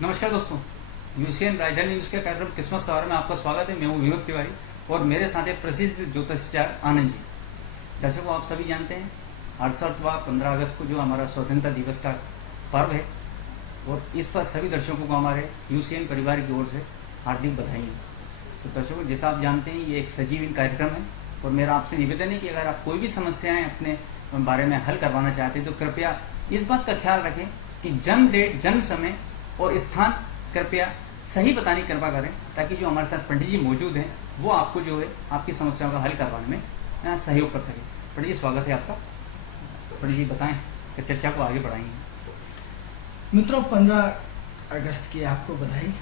नमस्कार दोस्तों, यूसीएन राजधानी न्यूज के कार्यक्रम किस्मत सवार में आपका स्वागत है। मैं हूं विवेक तिवारी और मेरे साथ है प्रसिद्ध ज्योतिषाचार्य आनंद जी। दर्शकों, आप सभी जानते हैं 68वां 15 अगस्त को जो हमारा स्वतंत्रता दिवस का पर्व है और इस पर सभी दर्शकों को हमारे यूसीएन परिवार की ओर से हार्दिक बधाई है। तो दर्शकों, जैसा आप जानते हैं ये एक सजीव कार्यक्रम है और मेरा आपसे निवेदन है कि अगर आप कोई भी समस्याएं अपने बारे में हल करवाना चाहते हैं तो कृपया इस बात का ख्याल रखें कि जन्म डेट, जन्म समय और स्थान कृपया सही बताने की कृपा करें, ताकि जो हमारे साथ पंडित जी मौजूद हैं वो आपको जो है आपकी समस्याओं का हल करवाने में सहयोग कर सके। पंडित जी, स्वागत है आपका। पंडित जी बताएं कि चर्चा को आगे बढ़ाएंगे। मित्रों, 15 अगस्त की आपको बधाई।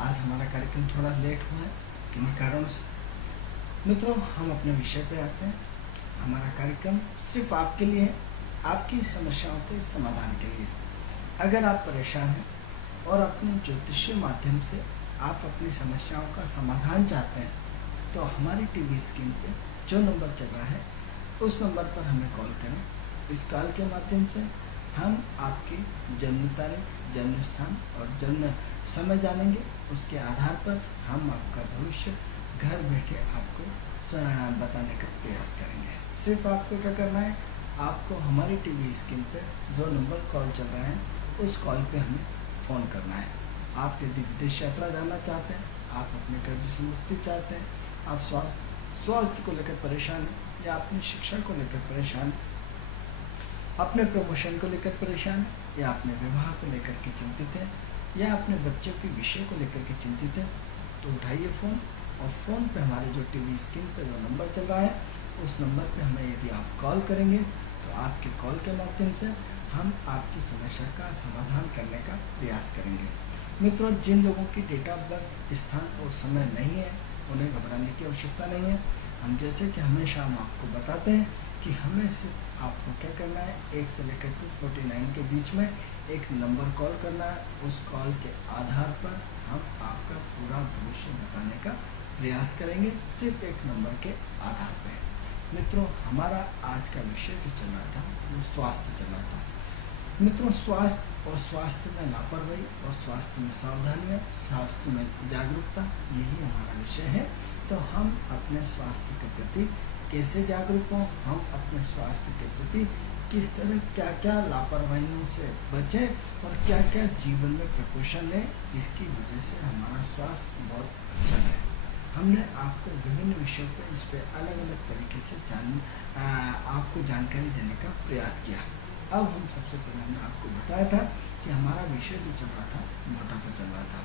आज हमारा कार्यक्रम थोड़ा लेट हुआ है किन्हीं कारणों से। मित्रों, हम अपने विषय पे आते हैं। हमारा कार्यक्रम सिर्फ आपके लिए है, आपकी समस्याओं के समाधान के लिए। अगर आप परेशान हैं और अपने ज्योतिषीय माध्यम से आप अपनी समस्याओं का समाधान चाहते हैं तो हमारी टीवी स्क्रीन पे जो नंबर चल रहा है उस नंबर पर हमें कॉल करें। इस कॉल के माध्यम से हम आपकी जन्म तारीख, जन्म स्थान और जन्म समय जानेंगे। उसके आधार पर हम आपका भविष्य घर बैठे आपको बताने का प्रयास करेंगे। सिर्फ आपको क्या करना है, आपको हमारी टीवी स्क्रीन पे जो नंबर कॉल चल रहा है उस कॉल पे हमें फ़ोन करना है। आप यदि विदेश यात्रा जाना चाहते हैं, आप अपने कर्ज से मुक्ति चाहते हैं, आप स्वास्थ्य को लेकर परेशान हैं या अपनी शिक्षा को लेकर परेशान हैं, अपने प्रमोशन को लेकर परेशान हैं या अपने विवाह को लेकर के चिंतित हैं या अपने बच्चों के विषय को लेकर के चिंतित हैं, तो उठाइए फ़ोन और फ़ोन पे हमारे जो टीवी स्क्रीन पर जो नंबर चल रहा है उस नंबर पे हमें यदि आप कॉल करेंगे तो आपके कॉल के माध्यम से हम आपकी समस्या का समाधान करने का प्रयास करेंगे। मित्रों, जिन लोगों की डेट ऑफ बर्थ, स्थान और समय नहीं है उन्हें घबराने की आवश्यकता नहीं है। हम जैसे कि हमेशा हम आपको बताते हैं कि हमें सिर्फ आपको क्या करना है, 1 से लेकर 249 के बीच में एक नंबर कॉल करना है। उस कॉल के आधार पर हम आपका पूरा भविष्य बताने का प्रयास करेंगे, सिर्फ एक नंबर के आधार पर। मित्रों, हमारा आज का विषय जो चल रहा था वो स्वास्थ्य चल रहा था। मित्रों, स्वास्थ्य और स्वास्थ्य में लापरवाही और स्वास्थ्य में सावधानियाँ, स्वास्थ्य में जागरूकता, यही हमारा विषय है। तो हम अपने स्वास्थ्य के प्रति कैसे जागरूक हों, हम अपने स्वास्थ्य के प्रति किस तरह क्या क्या लापरवाहियों से बचें और क्या क्या जीवन में प्रिकॉशन लें, जिसकी वजह से हमारा स्वास्थ्य बहुत अच्छा रहे। हमने आपको विभिन्न विषयों पर इस पर अलग अलग तरीके से आपको जानकारी देने का प्रयास किया। अब हम सबसे पहले हमने आपको बताया था कि हमारा विषय जो चल रहा था मोटापा चल रहा था।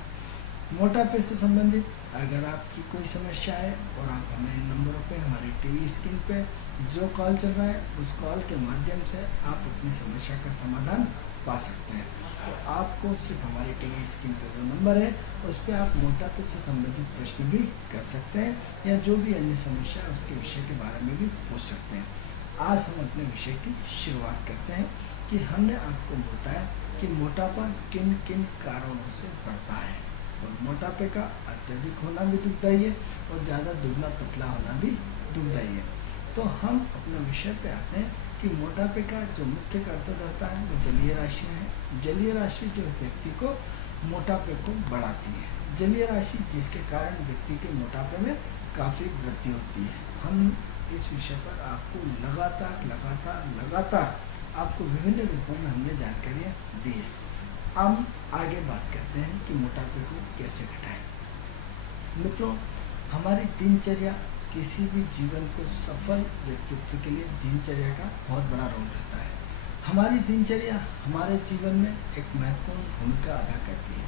मोटापे से संबंधित अगर आपकी कोई समस्या है और आप हमें इन नंबरों पे, हमारी टीवी स्क्रीन पे जो कॉल चल रहा है उस कॉल के माध्यम से आप अपनी समस्या का समाधान पा सकते हैं। तो आपको सिर्फ हमारी टीवी स्क्रीन पे जो नंबर है उस पर आप मोटापे से संबंधित प्रश्न भी कर सकते हैं या जो भी अन्य समस्या है उसके विषय के बारे में भी पूछ सकते हैं। आज हम अपने विषय की शुरुआत करते हैं कि हमने आपको बताया कि मोटापा किन किन कारणों से बढ़ता है और मोटापे का अत्यधिक होना भी दुखदायी है और ज़्यादा दुबला पतला होना भी दुखदायी है। तो हम अपने विषय पे आते हैं कि मोटापे का जो मुख्य कारण रहता है वो जलीय राशि है। जलीय राशि जो व्यक्ति को मोटापे को बढ़ाती है, जलीय राशि जिसके कारण व्यक्ति के मोटापे में काफ़ी वृद्धि होती है। हम इस विषय पर आपको लगातार आपको विभिन्न रूपों में हमने जानकारियाँ दी है। अब आगे बात करते हैं कि मोटापे को कैसे घटाएं। मित्रों, हमारी दिनचर्या, किसी भी जीवन को सफल व्यक्तित्व के लिए दिनचर्या का बहुत बड़ा रोल रहता है। हमारी दिनचर्या हमारे जीवन में एक महत्वपूर्ण भूमिका अदा करती है।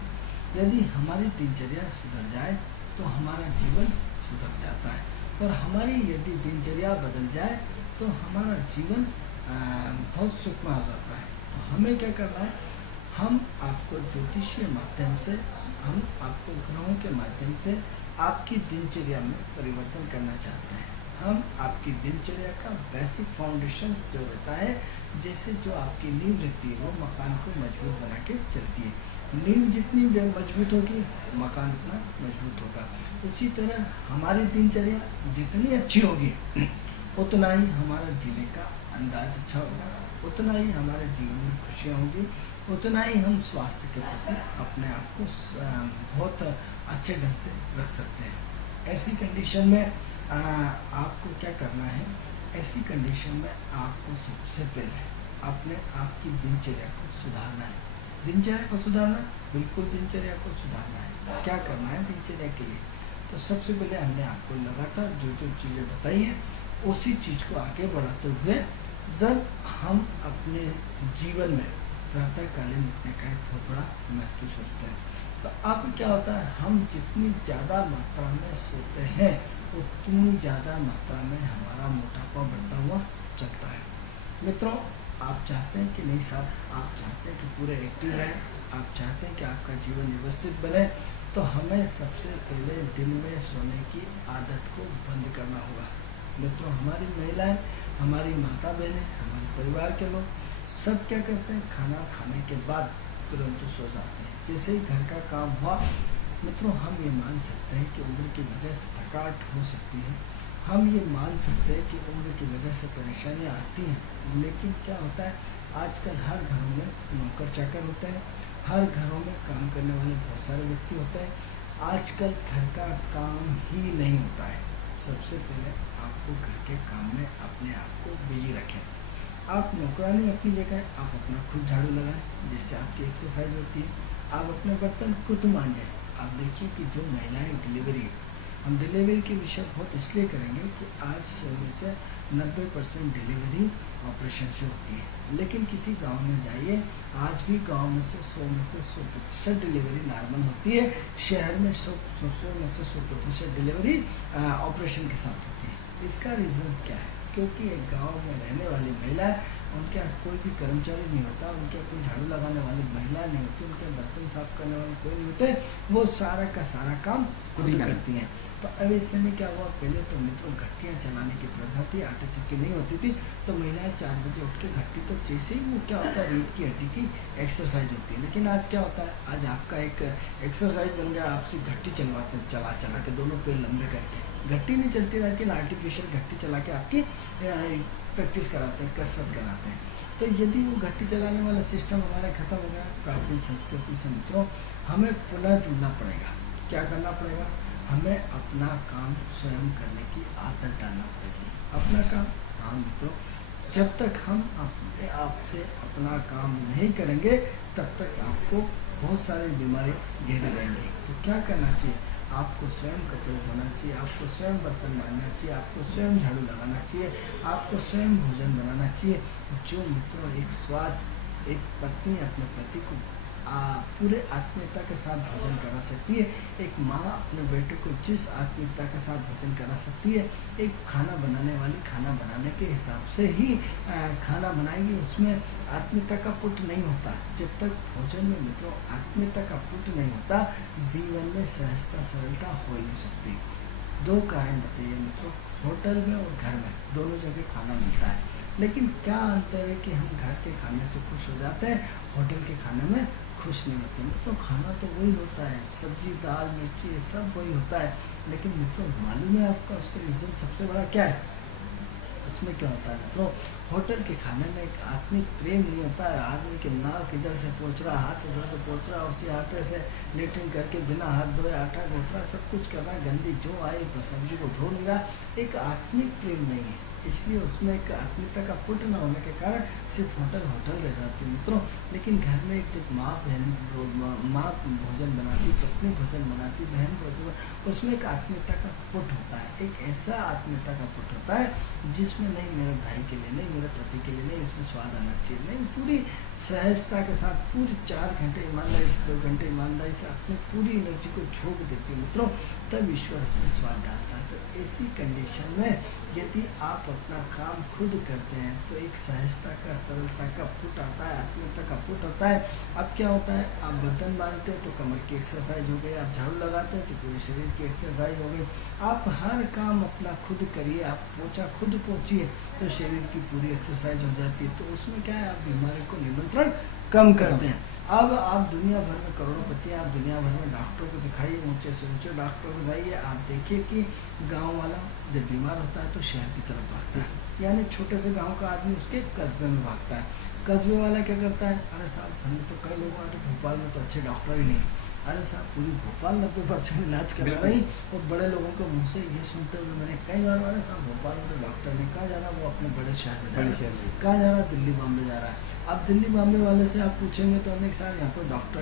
यदि हमारी दिनचर्या सुधर जाए तो हमारा जीवन सुधर जाता है और हमारी यदि दिनचर्या बदल जाए तो हमारा जीवन बहुत सुखमय हो जाता है। तो हमें क्या करना है, हम आपको ज्योतिषीय माध्यम से, हम आपको ग्रहों के माध्यम से आपकी दिनचर्या में परिवर्तन करना चाहते हैं। हम आपकी दिनचर्या का बेसिक फाउंडेशन जो रहता है, जैसे जो आपकी नींव रहती है वो मकान को मजबूत बना के चलती है। नींव जितनी मजबूत होगी मकान उतना मजबूत होगा। उसी तरह हमारी दिनचर्या जितनी अच्छी होगी उतना ही हमारा जीने का अंदाज अच्छा होगा, उतना ही हमारे जीवन में खुशियाँ होंगी, उतना ही हम स्वास्थ्य के प्रति अपने आप को बहुत अच्छे ढंग से रख सकते हैं। ऐसी कंडीशन में आपको क्या करना है, ऐसी कंडीशन में आपको सबसे पहले अपने आप की दिनचर्या को सुधारना है। दिनचर्या को सुधारना, बिल्कुल दिनचर्या को सुधारना है। क्या करना है दिनचर्या के लिए? तो सबसे पहले हमने आपको लगातार जो जो चीज़ें बताई हैं उसी चीज़ को आगे बढ़ाते हुए जब हम अपने जीवन में प्रातःकालीन उठने का एक बहुत बड़ा महत्व सोचते हैं, तो अब क्या होता है, हम जितनी ज़्यादा मात्रा में सोते हैं उतनी ज़्यादा मात्रा में हमारा मोटापा बढ़ता हुआ चलता है। मित्रों, आप चाहते हैं कि नहीं साहब, आप चाहते हैं कि पूरे एक्टिव रहें, आप चाहते हैं कि आपका जीवन व्यवस्थित बने, तो हमें सबसे पहले दिन में सोने की आदत को बंद करना होगा। मित्रों, हमारी महिलाएं, हमारी माता बहनें, हमारे परिवार के लोग सब क्या करते हैं, खाना खाने के बाद तुरंत सो जाते हैं। जैसे ही घर का काम हुआ, मित्रों हम ये मान सकते हैं कि उम्र की वजह से थकावट हो सकती है, हम ये मान सकते हैं कि उम्र की वजह से परेशानियां आती हैं, लेकिन क्या होता है, आजकल हर घरों में नौकर चाकर होते हैं, हर घरों में काम करने वाले बहुत सारे व्यक्ति होते हैं, आजकल घर का काम ही नहीं होता है। सबसे पहले आपको घर के काम में अपने आप को बिजी रखें। आप नौकरानी अपनी जगह, आप अपना खुद झाड़ू लगाएं, जिससे आपकी एक्सरसाइज होती है। आप अपने बर्तन खुद मांजें। आप देखिए कि जो महिलाएं डिलीवरी, हम डिलीवरी के विषय बहुत इसलिए करेंगे कि आज में से 90% डिलीवरी ऑपरेशन से होती है, लेकिन किसी गांव में जाइए, आज भी गांव में से 100% डिलीवरी नॉर्मल होती है, शहर में 100% डिलीवरी ऑपरेशन के साथ होती है। इसका रीजंस क्या है? क्योंकि एक गांव में रहने वाली महिला, उनके यहाँ कोई भी कर्मचारी नहीं होता, उनके यहाँ कोई झाड़ू लगाने वाली महिला नहीं होती, उनके बर्तन साफ करने वाले कोई नहीं होते, वो सारा का सारा काम खुद करती हैं। तो अब ऐसे में क्या हुआ, पहले तो मित्रों घट्टियाँ चलाने की प्रथा थी, आटे चक्की नहीं होती थी, तो महिलाएं 4 बजे उठ के घट्टी, तो जैसे ही वो क्या होता है, रीढ़ की हड्डी की एक्सरसाइज होती है। लेकिन आज क्या होता है, आज आपका एक एक्सरसाइज बन गया, आपसे घट्टी चलवाते हैं, चला चला के दोनों पैर लंबे करके, घट्टी नहीं चलती, लेकिन आर्टिफिशियल घट्टी चला के आपकी प्रैक्टिस कराते हैं, कसरत कराते हैं। तो यदि वो घट्टी चलाने वाला सिस्टम हमारा खत्म हो गया प्राचीन संस्कृति से, मित्रों हमें पुनः जुड़ना पड़ेगा। क्या करना पड़ेगा? हमें अपना काम स्वयं करने की आदत डालना पड़ेगी। अपना काम, हाँ मित्रों, जब तक हम अपने आप से अपना काम नहीं करेंगे तब तक आपको बहुत सारी बीमारी घेरे रहेंगी। तो क्या करना चाहिए? आपको स्वयं कपड़े धोना चाहिए, आपको स्वयं बर्तन मांजना चाहिए, आपको स्वयं झाड़ू लगाना चाहिए, आपको स्वयं भोजन बनाना चाहिए। जो मित्रों एक स्वाद, एक पत्नी अपने पति को पूरे आत्मीयता के साथ भोजन करा सकती है, एक माँ अपने बेटे को जिस आत्मीयता के साथ भोजन करा सकती है, एक खाना बनाने वाली खाना बनाने के हिसाब से ही खाना बनाएगी, उसमें आत्मीयता का पुट नहीं होता। जब तक भोजन में मित्रों आत्मीयता का पुट नहीं होता, जीवन में सहजता सरलता हो ही नहीं सकती। 2 कारण बताइए मित्रों, होटल में और घर में दोनों जगह खाना मिलता है, लेकिन क्या अंतर है कि हम घर के खाने से खुश हो जाते हैं, होटल के खाने में खुश नहीं होते। मित्रों खाना तो वही होता है, सब्जी दाल मिर्ची सब वही होता है, लेकिन मित्रों मालूम है आपका उसका रीज़न सबसे बड़ा क्या है? उसमें क्या होता है मित्रों, होटल के खाने में एक आत्मिक प्रेम नहीं होता है। आदमी के नाक इधर से पहुँच रहा, हाथ उधर से पहुँच रहा, उसी आटे से लेटरिन करके बिना हाथ धोए आटा गूँथ रहा, सब कुछ कर रहा, गंदी जो आई तो सब्जी को धो नहीं रहा। एक आत्मिक प्रेम नहीं है, इसलिए उसमें एक आत्मीयता का पुट न होने के कारण सिर्फ होटल रह जाती है मित्रों। लेकिन घर में जब माँ भोजन बनाती, पत्नी भोजन बनाती, बहन भोजन, उसमें एक आत्मीयता का पुट होता है, एक ऐसा आत्मीयता का पुट होता है जिसमें नहीं मेरे भाई के लिए, नहीं मेरे पति के लिए, नहीं इसमें स्वाद आना चाहिए, नहीं पूरी सहजता के साथ पूरी 4 घंटे ईमानदारी से, 2 घंटे ईमानदारी से अपनी पूरी एनर्जी को झोंक देती है मित्रों, तब ईश्वर इसमें स्वाद डालता है। तो ऐसी कंडीशन में यदि आप अपना काम खुद करते हैं तो एक सहजता का, सरलता का पुट आता है, आत्मीयता का पुट होता है। अब क्या होता है, आप बर्तन मांजते हैं तो कमर की एक्सरसाइज हो गई, आप झाड़ू लगाते हैं तो पूरे शरीर की एक्सरसाइज हो गई, आप हर काम अपना खुद करिए, आप पोछा खुद पोछिए तो शरीर की पूरी एक्सरसाइज हो जाती है। तो उसमें क्या है, आप बीमारी को निमंत्रण कम करते हैं। अब आप दुनिया भर में करोड़पति हैं, आप दुनिया भर में डॉक्टरों को दिखाइए, ऊंचे से ऊंचे डॉक्टर को दिखाइए, आप देखिए कि गांव वाला जब बीमार होता है तो शहर की तरफ भागता है, यानी छोटे से गांव का आदमी उसके कस्बे में भागता है। कस्बे वाला क्या करता है, अरे साहब हमने तो कई लोगों ने भोपाल में तो अच्छे डॉक्टर ही नहीं, अरे साहब पूरी भोपाल 90% इलाज करा रही। और बड़े लोगों के मुँह से ये सुनते हुए मैंने कई बार, अरे साहब भोपाल में तो डॉक्टर नहीं, कहाँ जा रहा, वो अपने बड़े शहर में जा रहा है, कहाँ जा रहा, दिल्ली बॉम्बे जा रहा है। अब दिल्ली बॉम्बे वाले से आप पूछेंगे तो अनेक साहब यहाँ तो डॉक्टर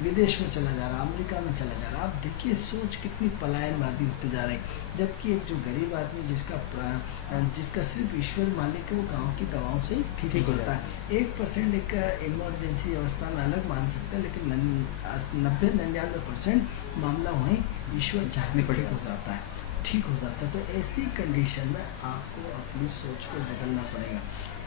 विदेश में चला जा रहा, अमेरिका में चला जा रहा। आप देखिए सोच कितनी पलायनवादी होती जा रही। जबकि एक जो गरीब आदमी जिसका सिर्फ ईश्वर मालिक है, वो गांव की दवाओं से ही ठीक होता है। 1% एक इमरजेंसी अवस्था में अलग मान सकते हैं, लेकिन 90-99% मामला वहीं ईश्वर चाहने पर ठीक हो जाता है। तो ऐसी कंडीशन में आपको अपनी सोच को बदलना पड़ेगा।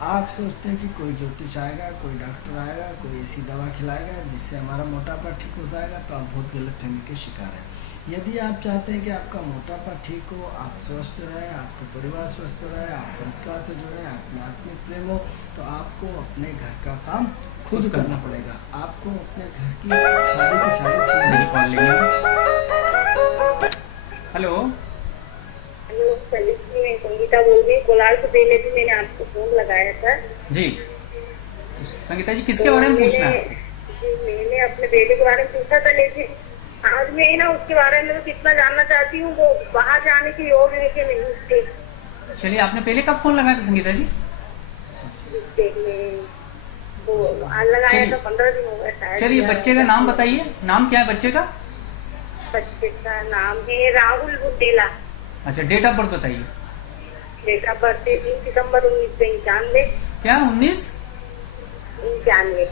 आप सोचते हैं कि कोई ज्योतिष आएगा, कोई डॉक्टर आएगा, कोई ऐसी दवा खिलाएगा जिससे हमारा मोटापा ठीक हो जाएगा, तो आप बहुत गलतफहमी के शिकार हैं। यदि आप चाहते हैं कि आपका मोटापा ठीक हो, आप स्वस्थ रहे, आपका परिवार स्वस्थ रहे, आप संस्कार से जुड़े, आपमें आत्मिक प्रेम हो, तो आपको अपने घर का काम खुद करना पड़ेगा। आपको अपने घर की सारी हेलो मैं संगीता बोल रही हूँ। कोलार से पहले भी मैंने आपको फोन लगाया था जी। तो संगीता जी किसके बारे में पूछना है? मैंने अपने बेटे के बारे में पूछा था, लेकिन आज मैं ना उसके बारे में कितना जानना चाहती हूँ। वो बाहर जाने की योग लेके नहीं उठते। चलिए, आपने पहले कब फोन लगाया था संगीता जी? वो आज लगाया था, 15 दिन हो गए शायद। चलिए, बच्चे का नाम बताइए, नाम क्या है बच्चे का? बच्चे का नाम है राहुल बुटेला। अच्छा, डेट ऑफ बर्थ बताइए। डेट ऑफ बर्थ 3 सितम्बर 1995। क्या 1991?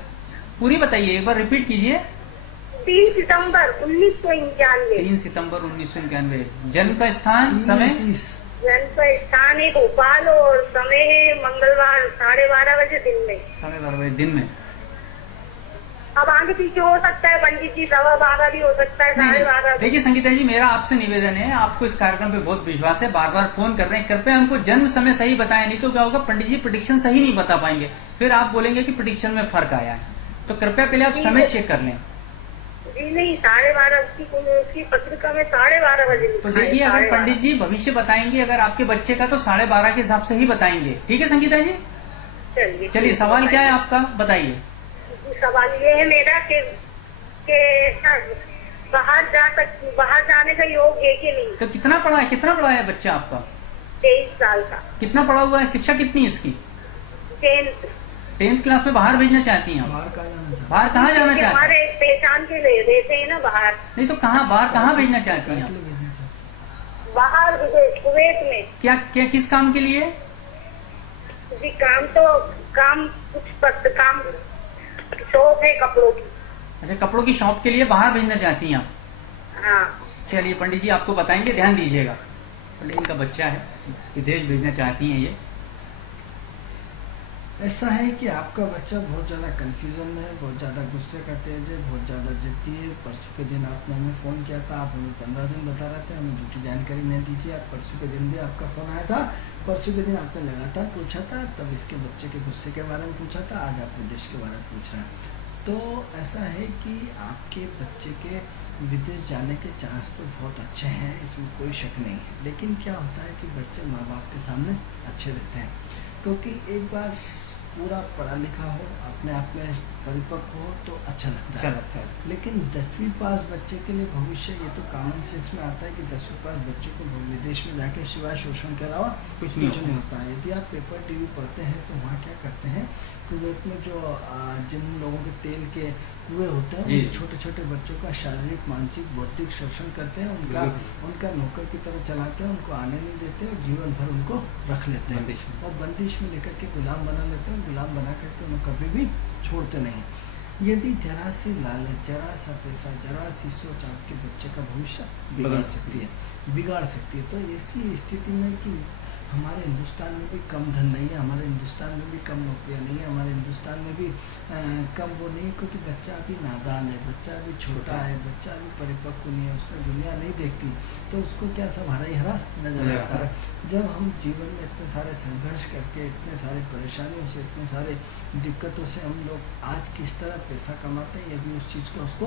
पूरी बताइए, एक बार रिपीट कीजिए। 3 सितम्बर 1991। 3 सितंबर 1991। जन्म का स्थान, समय? जन्म का स्थान है भोपाल और समय है मंगलवार 12:30 बजे दिन में। 12:30 बजे दिन में। अब आगे पीछे हो सकता है पंडित जी, 12:15 भी हो सकता है, 12:30। देखिए संगीता जी, मेरा आपसे निवेदन है, आपको इस कार्यक्रम पे बहुत विश्वास है, बार बार फोन कर रहे हैं, कृपया हमको जन्म समय सही बताएं, नहीं तो क्या होगा, पंडित जी प्रेडिक्शन सही नहीं बता पाएंगे, फिर आप बोलेंगे कि प्रेडिक्शन में फर्क आया है। तो कृपया पहले आप समय चेक कर लें। जी नहीं, 12:30 उसकी पत्रिका में 12:30 बजे। तो देखिए, अगर पंडित जी भविष्य बताएंगे अगर आपके बच्चे का, तो 12:30 के हिसाब से ही बताएंगे। ठीक है संगीता जी? चलिए, सवाल क्या है आपका, बताइए। सवाल ये है मेरा कि बाहर जाने का योग है कि नहीं। तो कितना पढ़ा है बच्चा आपका? 23 साल का। कितना पढ़ा हुआ है, शिक्षा कितनी है इसकी? 10th क्लास में। बाहर भेजना चाहती हैं? बाहर कहाँ जाना चाहती हैं? हमारे पहचान के लिए देते हैं ना बाहर। नहीं तो बाहर कहाँ भेजना चाहती हैं? बाहर कुवैत में। क्या किस काम के लिए? जी काम शॉप है कपड़ों की। अच्छा, कपड़ों की शॉप के लिए बाहर भेजना चाहती हैं आप? हाँ। चलिए पंडित जी आपको बताएंगे, ध्यान दीजिएगा। पंडित इनका बच्चा है, विदेश भेजना चाहती हैं ये। ऐसा है कि आपका बच्चा बहुत ज़्यादा कंफ्यूजन में है, बहुत ज़्यादा गुस्से का तेज है, बहुत ज़्यादा जिद्दी है। परसों के दिन आपने हमें फ़ोन किया था, आप हमें 15 दिन बता रहे थे, हमें दूसरी जानकारी नहीं दीजिए। आप परसों के दिन भी आपका फ़ोन आया था, परसों के दिन आपने लगातार पूछा था, तब इसके बच्चे के गुस्से के बारे में पूछा था, आज आप विदेश के बारे में पूछ रहे हैं। तो ऐसा है कि आपके बच्चे के विदेश जाने के चांस तो बहुत अच्छे हैं, इसमें कोई शक नहीं है। लेकिन क्या होता है कि बच्चे माँ बाप के सामने अच्छे रहते हैं, क्योंकि एक बार पूरा पढ़ा लिखा हो, अपने आप में परिपक्व हो तो अच्छा लगता है। लेकिन 10वीं पास बच्चे के लिए भविष्य, ये तो कॉमन सेंस में आता है कि 10वीं पास बच्चे को विदेश में जाके सिवाय शोषण के अलावा कुछ नहीं होता है। यदि आप पेपर टीवी पढ़ते हैं तो वहाँ क्या करते हैं, कुवैत में जो जिन लोगों के तेल के कुएं होते हैं, उन छोटे छोटे बच्चों का शारीरिक, मानसिक, बौद्धिक शोषण करते हैं, उनका नौकर की तरह चलाते हैं, उनको आने नहीं देते और जीवन भर उनको रख लेते हैं और बंदिश में लेकर के गुलाम बना लेते हैं। गुलाम बना करके उन्हें कभी भी छोड़ते नहीं। यदि जरा सी लालच, जरा सा पैसा, जरा सी सोच आपके बच्चे का भविष्य बिगाड़ सकती है। तो ऐसी स्थिति में कि हमारे हिंदुस्तान में भी कम धन नहीं है, हमारे हिंदुस्तान में भी कम नौकरियाँ नहीं है, हमारे हिंदुस्तान में भी कम वो नहीं है, क्योंकि बच्चा अभी नादान है, बच्चा अभी छोटा है, बच्चा अभी परिपक्व नहीं है, उसमें दुनिया नहीं देखती, तो उसको क्या सब हरा ही हरा नजर आता है। जब हम जीवन में इतने सारे संघर्ष करके, इतने सारे परेशानियों से, इतने सारे दिक्कतों से हम लोग आज किस तरह पैसा कमाते हैं, यदि उस चीज़ का उसको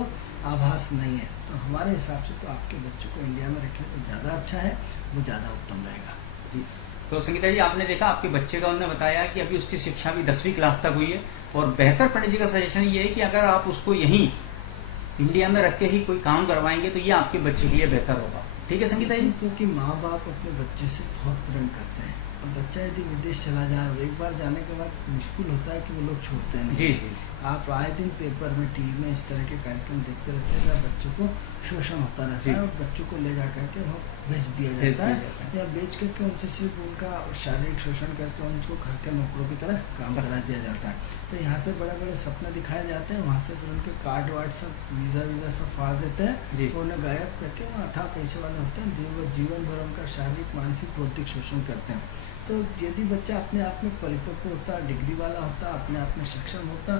आभास नहीं है, तो हमारे हिसाब से तो आपके बच्चों को इंडिया में रखें तो ज़्यादा अच्छा है, वो ज़्यादा उत्तम रहेगा। जी, तो तो संगीता जी, आपने देखा आपके बच्चे का, उन्होंने बताया कि अभी उसकी शिक्षा भी 10वीं क्लास तक हुई है, और बेहतर पंडित जी का सजेशन ये है कि अगर आप उसको यहीं इंडिया में रख के ही कोई काम करवाएंगे तो ये आपके बच्चे के लिए बेहतर होगा। ठीक है संगीता जी? क्योंकि माँ बाप अपने बच्चे से बहुत प्रेम करते हैं। अब बच्चा यदि विदेश चला जाए और एक बार जाने के बाद मुश्किल होता है कि वो लोग छोड़ते हैं नहीं। जी जी। आप आए दिन पेपर में, टीवी में इस तरह के कार्यक्रम देखते रहते हैं जहाँ बच्चों को शोषण होता रहता है, और बच्चों को ले जा करके वो भेज दिया जाता है, या बेच करके उनसे सिर्फ उनका शारीरिक शोषण करके उनको घर के नौकरों की तरह काम करा दिया जाता है। तो यहाँ से बड़े बड़े सपने दिखाए जाते हैं, वहाँ से फिर उनके कार्ड वार्ड सब वीज़ा सब फाड़ देते हैं, तो उन्हें गायब करके वो अथाह पैसे वाले होते हैं, जीवन भर उनका शारीरिक मानसिक भौतिक शोषण करते हैं। तो यदि बच्चा अपने आप में परिपक्व होता, डिग्री वाला होता, अपने आप में सक्षम होता,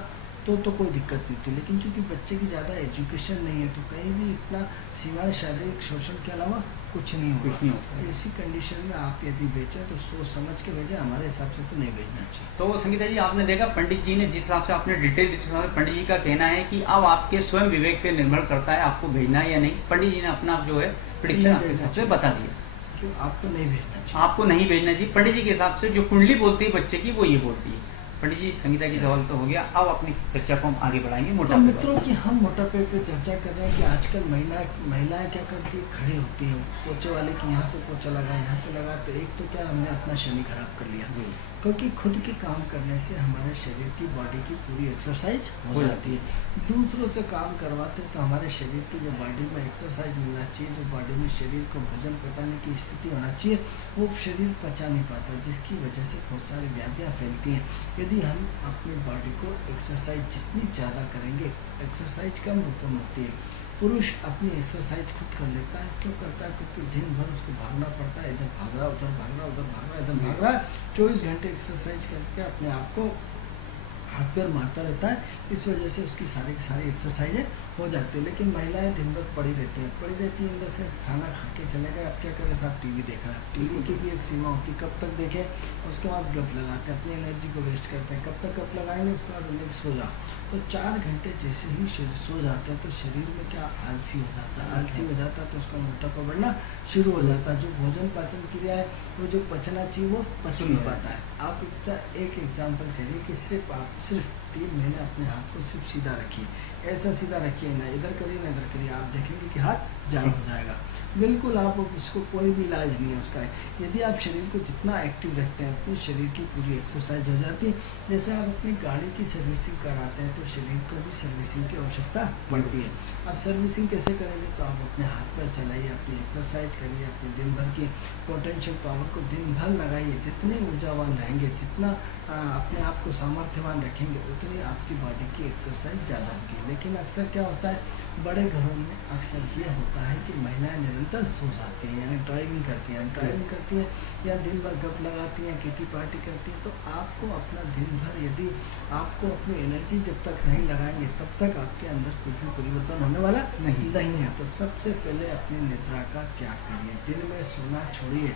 तो कोई दिक्कत नहीं थी। लेकिन चूंकि बच्चे की ज़्यादा एजुकेशन नहीं है, तो कहीं भी इतना सिवाय शारीरिक शोषण के अलावा कुछ नहीं होगा। तो इसी कंडीशन में आप यदि बेचें तो सोच समझ के भेजें, हमारे हिसाब से तो नहीं भेजना चाहिए। तो संगीता जी, आपने देखा पंडित जी ने जिस हिसाब से आपने डिटेल दी, पंडित जी का कहना है कि अब आपके स्वयं विवेक पे निर्भर करता है आपको भेजना है या नहीं। पंडित जी ने अपना जो है प्रेडिक्शन आपके हिसाब से बता दिया, आपको नहीं भेजना चाहिए, आपको नहीं भेजना चाहिए। पंडित जी के हिसाब से जो कुंडली बोलती है बच्चे की, वो ये बोलती है। पंडित जी, संगीता की सवाल तो हो गया, अब अपनी चर्चा को हम आगे बढ़ाएंगे मोटापे। तो मित्रों की हम मोटापे पे चर्चा कर रहे हैं कि आजकल महिलाएं क्या करती है, खड़ी होती है, पोछे वाले की यहाँ से पोछा लगा, यहाँ से लगा, तो एक तो क्या हमने अपना शनि खराब कर लिया, क्योंकि खुद के काम करने से हमारे शरीर की बॉडी की पूरी एक्सरसाइज हो जाती है। दूसरों से काम करवाते तो हमारे शरीर की जो बॉडी में एक्सरसाइज मिलना चाहिए, जो बॉडी में शरीर को भोजन पचाने की स्थिति होना चाहिए, वो शरीर पचा नहीं पाता, जिसकी वजह से बहुत सारी व्याधियाँ फैलती हैं। यदि हम अपनी बॉडी को एक्सरसाइज जितनी ज़्यादा करेंगे, एक्सरसाइज कम रूपों में होती है। पुरुष अपनी एक्सरसाइज खुद कर लेता है, क्यों करता है? क्योंकि दिन भर उसको भागना पड़ता है, इधर भाग रहा, उधर भाग रहा, उधर भाग रहा, इधर भाग रहा, 24 घंटे एक्सरसाइज करके अपने आप को हाथ पैर मारता रहता है। इस वजह से उसकी सारी की सारी एक्सरसाइजें हो जाती है। लेकिन महिलाएं दिन भर पड़ी रहती हैं, पड़ी रहती हैं इन द सेंस खाना खा के चले गए, अब क्या करें साहब, टीवी देख रहा है, टीवी की भी एक सीमा होती है, कब तक देखें, उसके बाद गप लगाते हैं, अपनी एनर्जी को वेस्ट करते हैं, कब तक गप लगाएंगे, उसके बाद उन्हें सो जाओ। तो 4 घंटे जैसे ही सो जाते हैं तो शरीर में क्या आलसी हो जाता है, आलसी हो जाता है तो उसका मोटापा बढ़ना शुरू हो जाता है। जो भोजन पाचन क्रिया है, वो जो पचना चाहिए वो पच नहीं पाता है। आप एक एग्जाम्पल करिए कि सिर्फ 3 महीने अपने हाथ को सिर्फ सीधा रखिए, ऐसा सीधा रखिए, ना इधर करिए ना इधर करिए, आप देखेंगे कि हाथ जाम हो जाएगा। बिल्कुल आप उसको कोई भी इलाज नहीं है उसका। यदि आप शरीर को जितना एक्टिव रखते हैं, अपने शरीर की पूरी एक्सरसाइज हो जाती है। जैसे आप अपनी गाड़ी की सर्विसिंग कराते हैं तो शरीर को भी सर्विसिंग की आवश्यकता पड़ती है। अब सर्विसिंग कैसे करेंगे? तो आप अपने हाथ पर चलाइए, अपनी एक्सरसाइज करिए, अपने दिन भर की पोटेंशियल पावर को दिन भर लगाइए। जितने ऊर्जावान रहेंगे, जितना अपने आप को सामर्थ्यवान रखेंगे, उतनी आपकी बॉडी की एक्सरसाइज ज़्यादा होगी। लेकिन अक्सर क्या होता है, बड़े घरों में अक्सर ये होता है कि महिलाएं निरंतर सो जाती हैं, यानी ड्राइविंग करती हैं या दिन भर गप लगाती हैं, किटी पार्टी करती हैं। तो आपको अपना दिन भर, यदि आपको अपनी एनर्जी जब तक नहीं लगाएंगे, तब तक आपके अंदर कुछ भी परिवर्तन होने वाला नहीं है। तो सबसे पहले अपनी निद्रा का त्याग करिए, दिन में सोना छोड़िए,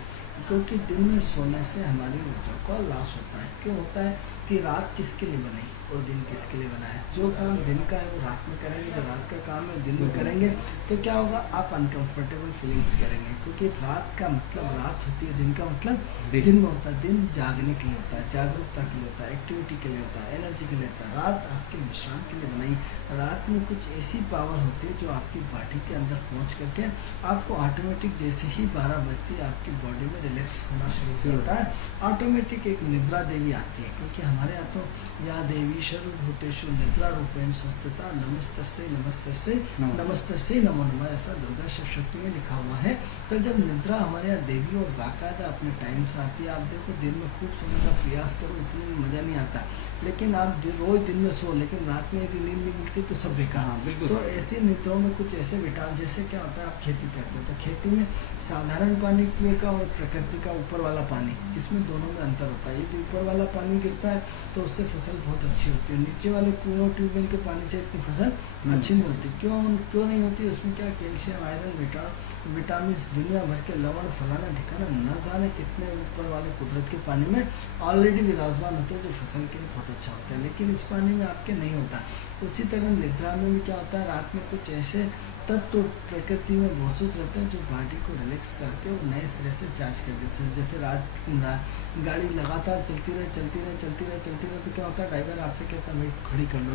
क्योंकि दिन में सोने से हमारी ऊर्जा का लॉस होता है। क्यों होता है कि रात किसके लिए बनाई और दिन किसके लिए बना है? जो काम दिन का है वो रात में करेंगे, जो रात का काम है दिन में करेंगे, तो क्या होगा, आप अनकंफर्टेबल फीलिंग्स करेंगे। क्योंकि रात का मतलब रात होती है, दिन का मतलब दिन में होता है। दिन जागने के लिए होता है, जागरूकता के लिए होता है, एक्टिविटी के लिए होता है, एनर्जी के लिए होता है। रात आपके विश्राम के लिए बनाई। रात में कुछ ऐसी पावर होती है जो आपकी बॉडी के अंदर पहुँच करके आपको ऑटोमेटिक, जैसे ही 12 बजती है, आपकी बॉडी में रिलैक्स होना शुरू होता है। ऑटोमेटिक एक निद्रा देवी आती है, क्योंकि हमारे यहाँ तो या देवी सर्वभूतेषु निद्रा रूपेण संस्थिता नमस्तस्यै नमस्तस्यै नमस्तस्यै नमो नमः, ऐसा दुर्गा सप्तशती में लिखा हुआ है। तो जब निद्रा हमारे यहाँ देवी और बाकायदा अपने टाइम से आती है, आप देखो दिन में खूब सोने का प्रयास करो, इतनी मज़ा नहीं आता। लेकिन आप रोज दिन में सो, लेकिन रात में यदि नींद नहीं मिलती तो सब बेकार। तो ऐसी निद्राओं में कुछ ऐसे विटामिन, जैसे क्या होता है, आप खेती करते हो तो खेती में साधारण पानी पीने का और प्रकृति का ऊपर वाला पानी, इसमें दोनों में अंतर होता है। यदि ऊपर वाला पानी गिरता है तो उससे फसल बहुत अच्छी होती है, नीचे वाले कुओं ट्यूबवेल के पानी से इतनी फसल अच्छी नहीं होती। क्यों नहीं होती? उसमें क्या कैल्शियम, आयरन, विटामिन, दुनिया भर के लवण, फलाना ठिकाना, न जाने कितने ऊपर वाले कुदरत के पानी में ऑलरेडी विराजमान होते हैं, जो फसल के लिए बहुत अच्छा होता है। लेकिन इस पानी में आपके नहीं होता। उसी तरह निद्रा में भी क्या होता है, रात में कुछ ऐसे तत्व प्रकृति में मौजूद रहते हैं जो बॉडी को रिलैक्स करके वो नए सिरे से चार्ज कर देते हैं। जैसे गाड़ी लगातार चलती रहे तो क्या होता है, ड्राइवर आपसे कहता है भाई खड़ी कर लो,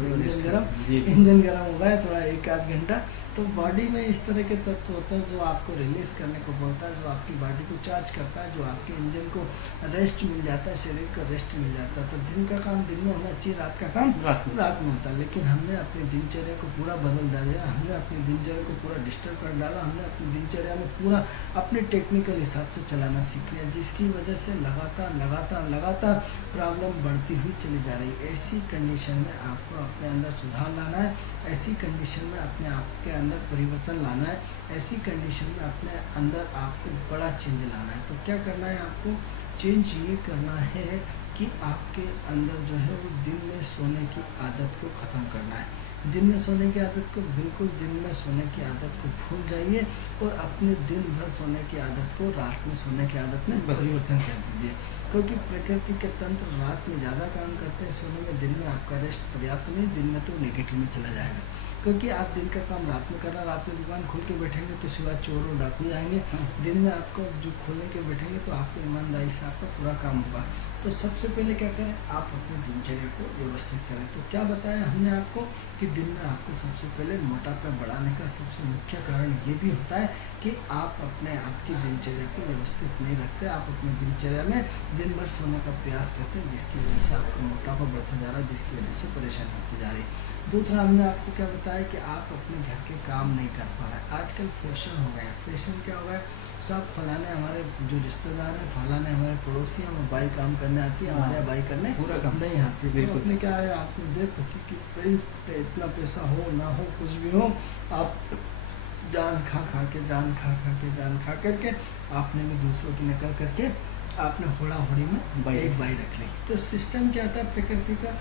इंजन गर्म हो गया थोड़ा 1-8 घंटा। तो बॉडी में इस तरह के तत्व होते हैं जो आपको रिलीज करने को बोलता है, जो आपकी बॉडी को चार्ज करता है, जो आपके इंजन को रेस्ट मिल जाता है, शरीर को रेस्ट मिल जाता है। तो दिन का काम दिन में होना चाहिए, रात का काम रात में होता है। लेकिन हमने अपनी दिनचर्या को पूरा बदल डाला, हमने अपनी दिनचर्या को पूरा डिस्टर्ब कर डाला, हमने अपनी दिनचर्या में पूरा अपने टेक्निकल हिसाब से चलाना सीख लिया, जिसकी वजह से लगातार प्रॉब्लम बढ़ती हुई चली जा रही है। ऐसी कंडीशन में आपको अपने अंदर सुधार लाना है, ऐसी कंडीशन में अपने आप के अंदर परिवर्तन लाना है, ऐसी कंडीशन में अपने अंदर आपको बड़ा चेंज लाना है। तो क्या करना है, आपको चेंज ये करना है कि आपके अंदर जो है वो दिन में सोने की आदत को ख़त्म करना है। दिन में सोने की आदत को बिल्कुल दिन में सोने की आदत को भूल जाइए और अपने दिन भर सोने की आदत को रात में सोने की आदत में परिवर्तन कर दीजिए। क्योंकि प्रकृति के तंत्र रात में ज़्यादा काम करते हैं, सोने में दिन में आपका रेस्ट पर्याप्त नहीं, दिन में तो नेगेटिव में चला जाएगा। क्योंकि आप दिन का काम रात में करना, रात में दुकान खोल के बैठेंगे तो सिवा चोर और डाकू आएंगे, दिन में आपको जो खोलने के बैठेंगे तो आपको ईमानदारी से आपका पूरा काम होगा। तो सबसे पहले क्या करें, आप अपनी दिनचर्या को व्यवस्थित करें। तो क्या बताया हमने आपको कि दिन में आपको सबसे पहले मोटापा बढ़ाने का सबसे मुख्य कारण ये भी होता है कि आप अपने आप की दिनचर्या को व्यवस्थित नहीं रखते, आप अपनी दिनचर्या में दिन भर सोने का प्रयास करते हैं, जिसकी वजह से आपका मोटापा बढ़ता जा रहा है, जिसकी वजह से परेशानी होती जा रही है। दूसरा हमने आपको क्या बताया कि आप अपने घर के काम नहीं कर पा रहे। आजकल फैशन हो गया, फैशन क्या हो गया, सब फलाने हमारे जो रिश्तेदार हैं, फलाने हमारे पड़ोसी, हम बाई काम करने आती है, हमारे यहाँ बाई करने पूरा काम नहीं आती। तो अपने क्या है, आपको देखो कि इतना पैसा हो ना हो कुछ भी हो, आप जान खा करके आपने भी दूसरों की नकल करके आपने होड़ा होड़ी में एक बाई रख ली। तो सिस्टम क्या था प्रकृति का,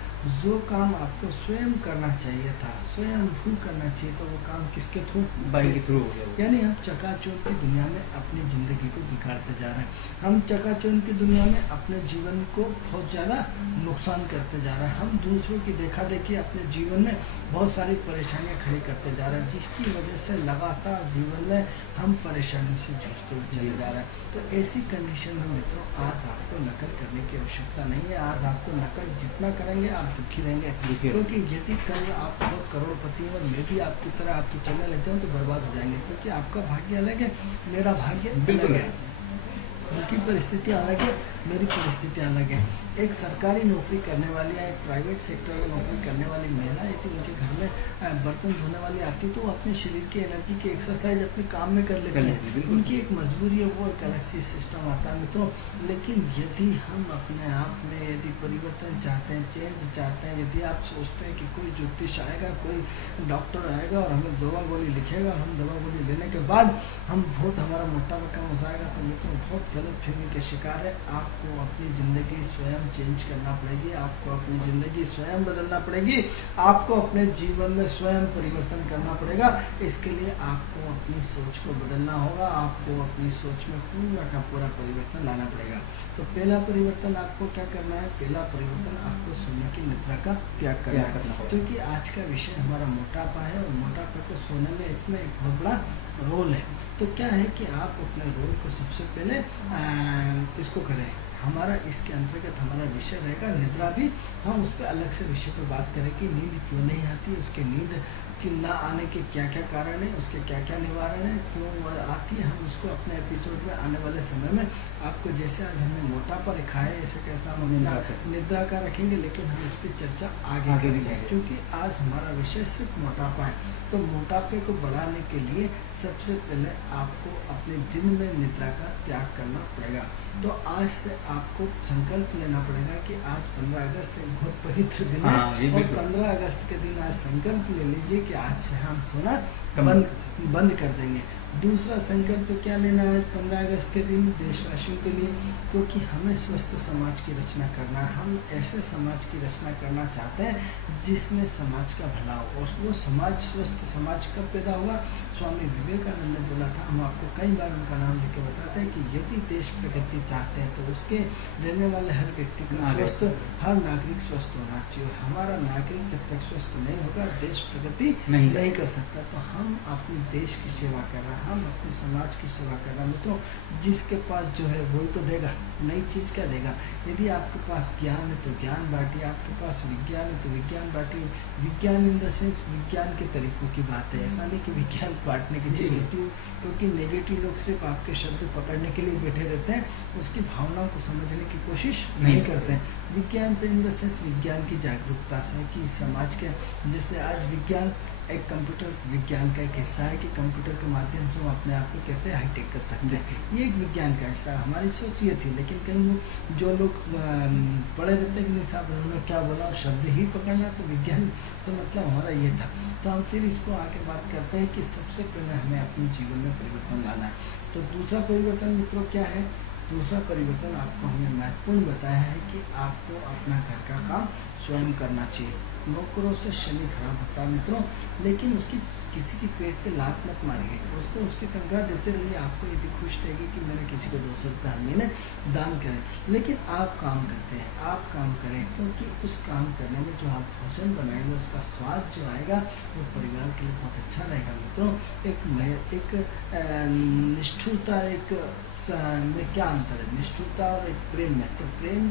जो काम आपको स्वयं करना चाहिए था, स्वयं भू करना चाहिए, तो वो काम किसके थ्रू, बाई के थ्रू हो गया। यानी हम चकाचौंध की दुनिया में अपनी जिंदगी को बिगाड़ते जा रहे हैं, हम चकाचौंध की दुनिया में अपने जीवन को बहुत ज़्यादा नुकसान करते जा रहे हैं, हम दूसरों की देखा देखी अपने जीवन में बहुत सारी परेशानियाँ खड़ी करते जा रहे हैं, जिसकी वजह से लगातार जीवन में हम परेशानी से जूझते हुए चले जा रहे हैं। तो ऐसी कंडीशन में मित्रों, आज आपको नकल करने की आवश्यकता नहीं है। आज आपको नकल जितना करेंगे आप दुखी रहेंगे, क्योंकि यदि कल आप बहुत करोड़पति हैं और मैं भी आपकी तरह आपकी चलने लग जाऊँ तो बर्बाद हो जाएंगे, क्योंकि आपका भाग्य अलग है, मेरा भाग्य अलग है, उनकी परिस्थितियाँ अलग है, मेरी परिस्थितियाँ अलग है। एक सरकारी नौकरी करने वाली या एक प्राइवेट सेक्टर में नौकरी करने वाली महिला यदि उनके घर में बर्तन धोने वाली आती तो वो अपने शरीर की एनर्जी की एक्सरसाइज अपने काम में कर लेते हैं, उनकी एक मजबूरी है, वो एक अलग सी सिस्टम आता है। तो लेकिन यदि हम अपने आप में यदि परिवर्तन चाहते हैं, चेंज चाहते हैं, यदि आप सोचते हैं कि कोई ज्योतिष आएगा, कोई डॉक्टर आएगा और हमें दवा गोली लिखेगा, हम दवा गोली लेने के बाद हम बहुत हमारा मोटापा कम हो जाएगा, तो मित्रों बहुत गलत फहमी के शिकार है। आपको अपनी ज़िंदगी स्वयं चेंज करना पड़ेगी, आपको अपनी ज़िंदगी स्वयं बदलना पड़ेगी, आपको अपने जीवन में स्वयं परिवर्तन करना पड़ेगा। इसके लिए आपको अपनी सोच को बदलना होगा, आपको अपनी सोच में पूरा का पूरा परिवर्तन लाना पड़ेगा। तो पहला परिवर्तन आपको क्या करना है, पहला परिवर्तन आपको सोने की निद्रा का त्याग करना है, क्योंकि आज का विषय हमारा मोटापा है और मोटापा को सोने में इसमें एक बहुत बड़ा रोल है। तो क्या है कि आप अपने रोल को सबसे पहले इसको करें। हमारा इसके अंतर्गत हमारा विषय रहेगा निद्रा भी, हम उस पर अलग से विषय पर बात करें कि नींद क्यों नहीं आती, उसके नींद कि ना आने के क्या क्या कारण है, उसके क्या क्या निवारण है, क्यों आती है, हम उसको अपने एपिसोड में आने वाले समय में आपको जैसे आज हमने मोटापा रखा है ऐसे कैसा हम निद्रा का रखेंगे, लेकिन हम इस पर चर्चा आगे करेंगे, क्योंकि आज हमारा विषय सिर्फ मोटापा है। तो मोटापे को बढ़ाने के लिए सबसे पहले आपको अपने दिन में निद्रा का त्याग करना पड़ेगा। तो आज से आपको संकल्प लेना पड़ेगा कि आज 15 अगस्त एक बहुत पवित्र दिन है और 15 अगस्त के दिन आज संकल्प ले लीजिए कि आज से हम सोना बंद कर देंगे। दूसरा संकल्प क्या लेना है 15 अगस्त के दिन देशवासियों के लिए, क्योंकि हमें स्वस्थ समाज की रचना करना है। हम ऐसे समाज की रचना करना चाहते हैं जिसमें समाज का भला हो, और वो समाज स्वस्थ समाज कब पैदा होगा, स्वामी विवेकानंद ने बोला था, हम आपको कई बार उनका नाम लेके बताते हैं कि यदि देश प्रगति चाहते हैं तो उसके रहने वाले हर व्यक्ति का स्वस्थ, हर नागरिक स्वस्थ होना चाहिए। हमारा नागरिक जब तक स्वस्थ नहीं होगा देश प्रगति नहीं कर सकता। तो हम अपने देश की सेवा कर रहे हैं, हम अपने समाज की सेवा कर रहे हैं। मित्रों, जिसके पास जो है वही तो देगा, नई चीज़ क्या देगा। यदि आपके पास ज्ञान है तो ज्ञान बांटिए, आपके पास विज्ञान है तो विज्ञान बांटिए। विज्ञान इन द सेंस विज्ञान के तरीकों की बात है, ऐसा नहीं कि विज्ञान बांटने की चीज़ होती है, क्योंकि नेगेटिव लोग सिर्फ आपके शब्द पकड़ने के लिए बैठे रहते हैं, उसकी भावनाओं को समझने की कोशिश नहीं करते हैं। विज्ञान से इन द सेंस विज्ञान की जागरूकता से कि समाज के, जैसे आज विज्ञान एक कंप्यूटर विज्ञान का एक हिस्सा है कि कंप्यूटर के माध्यम से हम अपने आप को कैसे हाईटेक कर सकते हैं, ये एक विज्ञान का हिस्सा है। हमारी सोच ये थी, लेकिन कई जो लोग पढ़े रहते हैं कि नहीं साहब उन्होंने क्या बोला और शब्द ही पकड़ना, तो विज्ञान से मतलब हमारा ये था। तो हम फिर इसको आके बात करते हैं कि सबसे पहले हमें अपने जीवन में परिवर्तन लाना है। तो दूसरा परिवर्तन मित्रों क्या है, दूसरा परिवर्तन आपको हमने महत्वपूर्ण बताया है कि आपको अपना घर का काम स्वयं करना चाहिए। नौकरों से शनि खराब होता है मित्रों, लेकिन उसकी किसी की पेट पे लात मत मारिए, उसको उसकी तनख्वाह देते रहिए। आपको यदि खुश रहेगी कि मैंने किसी को 200 रुपये हर महीने दान करें, लेकिन आप काम करते हैं, आप काम करें, क्योंकि उस काम करने में जो आप भोजन बनाएंगे उसका स्वाद जो आएगा वो परिवार के लिए बहुत अच्छा रहेगा। मित्रों, एक निष्ठुरता एक में क्या अंतर है, निष्ठुरता और एक प्रेम में। तो प्रेम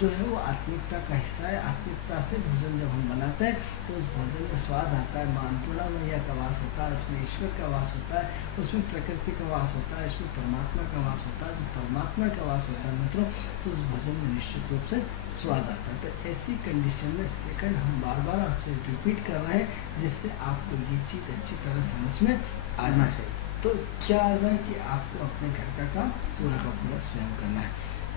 जो है वो आत्मिकता का हिस्सा है। आत्मिकता से भोजन जब हम बनाते हैं तो उस भोजन में स्वाद आता है, मां अन्नपूर्णा मैया का वास होता है, उसमें ईश्वर का वास होता है, उसमें प्रकृति का वास होता है, इसमें परमात्मा का वास होता है। जो परमात्मा का वास होता है मित्रों, तो उस भोजन में निश्चित रूप से स्वाद आता है। तो ऐसी कंडीशन में सेकंड हम बार बार आपसे रिपीट कर रहे हैं, जिससे आपको ये चीज़ अच्छी तरह समझ में आना चाहिए। तो क्या आ जाए कि आपको अपने घर का काम पूरा का पूरा स्वयं करना है।